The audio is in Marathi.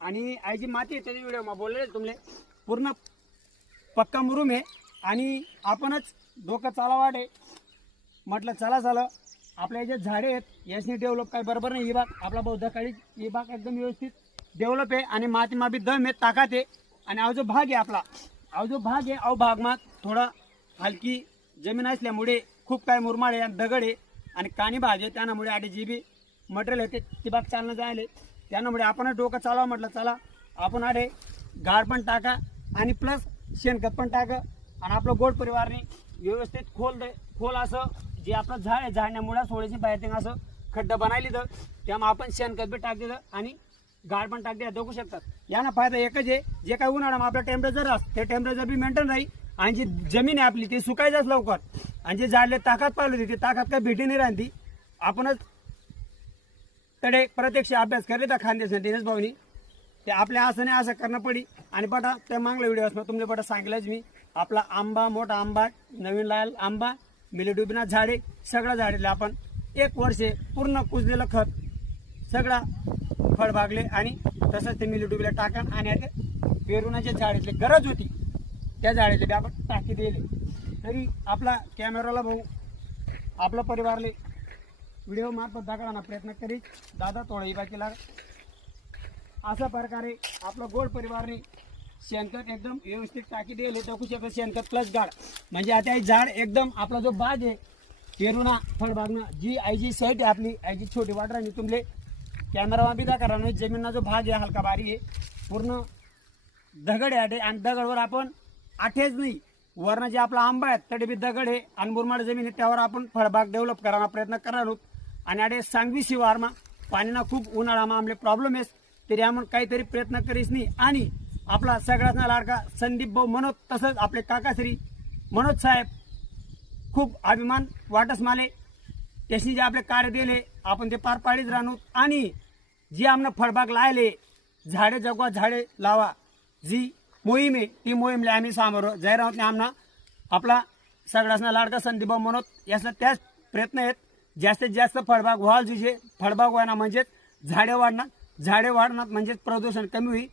आणि आई जी माती आहे त्याच्या व्हिडिओ बोलले तुमले पूर्ण पक्का मुरुम आहे आणि आपणच डोकं चालावाड आहे म्हटलं चला झालं आपल्या जे झाडे आहेत यासनी डेव्हलप काय बरोबर नाही. ही बाग आपला बौद्ध काळी ही बाग एकदम व्यवस्थित डेव्हलप आहे आणि माती माबी दम आहे ताकद आहे. आणि अहो जो भाग आहे आपला अहो जो भाग आहे अहो भागमात थोडा हलकी जमीन असल्यामुळे खूप काय मुरमाड आहे आणि दगड आहे आणि कानी भाग आहे त्यामुळे आधी जी बी मटेरियल आहे ते ती बाग चालणं जायले त्यामुळे आपणच डोकं चालवा म्हटलं चला आपण आडे गाड पण टाका आणि प्लस शेणखत पण टाका आणि आपलं गोड परिवारने व्यवस्थित खोल असं जे आपलं झाड आहे झाडण्यामुळे सोळ्याची बाहेर असं खड्डा बनायली तर त्यामुळे आपण शेणखत बी टाक दिलं आणि गाड पण टाक दिला बघू शकतात. यानं फायदा एकच आहे जे काय उन्हाळा आपलं टेम्परेचर असतं ते टेम्परेचर बी मेंटेन राहील आणि जी जमीन आहे आपली ती सुकायचंच लवकर आणि जे झाडले ताकद पाहिली होती ती ताकद काय भेटी नाही राहती. आपणच तडे प्रत्यक्ष अभ्यास करले तर खानदेश दिनेश भाऊनी ते आपल्या असं नाही असं करणं पडी आणि बटा त्या मागल्या व्हिडिओ तुमले बटा सांगितलंच मी आपला आंबा मोठा आंबा नवीन लाल आंबा मिलीडुबिना झाडे सगळं झाडेले आपण 1 वर्ष पूर्ण कुजलेलं खत सगळा फळ भागले आणि तसंच ते मिलीडुबीला टाकण आणि ते पेरूनाच्या झाडातली गरज होती त्या झाडातले बी आपण टाकी दिले. तरी आपला कॅमेराला भाऊ आपला परिवारले व्हिडिओ मार्फत दाखवण्याचा प्रयत्न करीत दादा थोडाही बाकीला अशा प्रकारे आपला गोड परिवारने शेणखत एकदम व्यवस्थित टाकी दिले तर कुठे शेणखत प्लस गाड म्हणजे आता हे झाड एकदम आपला जो बाग आहे पेरूना फळबागना जी आईची साईट आहे आपली आईची छोटी वाटरांनी तुमले कॅमेरा बी दाखवा नाही जमीनना जो भाग आहे हलका बारी आहे पूर्ण दगड आहे आणि दगडवर आपण आठेच नाही वरनं जे आपला आंबा आहे तडे बी दगड आहे आणि मुरमाड जमीन आहे त्यावर आपण फळबाग डेव्हलप करायचा प्रयत्न करणार आहोत. आणि आडे सांगवी शिवारमा पाणीना खूप उन्हाळामा आमले प्रॉब्लेम आहे तरी आपण काहीतरी प्रयत्न करीस नाही. आणि आपला सगळ्यात लाडका संदीप भाऊ मनोज तसंच आपले काकाश्री मनोज साहेब खूप अभिमान वाटस माले त्याशी जे आपले कार्य दिले आपण ते पार पाडीच राहणार. आणि जी आमनं फळबाग लायले झाडे जगवा झाडे लावा जी मोहीम आहे ती मोहीमला आम्ही सामोरं जाहीर आमना आपला सगळ्यांना लाडका संदीप भाऊ मनोज याचा त्याच प्रयत्न आहेत जास्तीत जास्त फळबाग व्हाल जुजे फळबाग व्हायना म्हणजेच झाडे वाढणार म्हणजेच प्रदूषण कमी होईल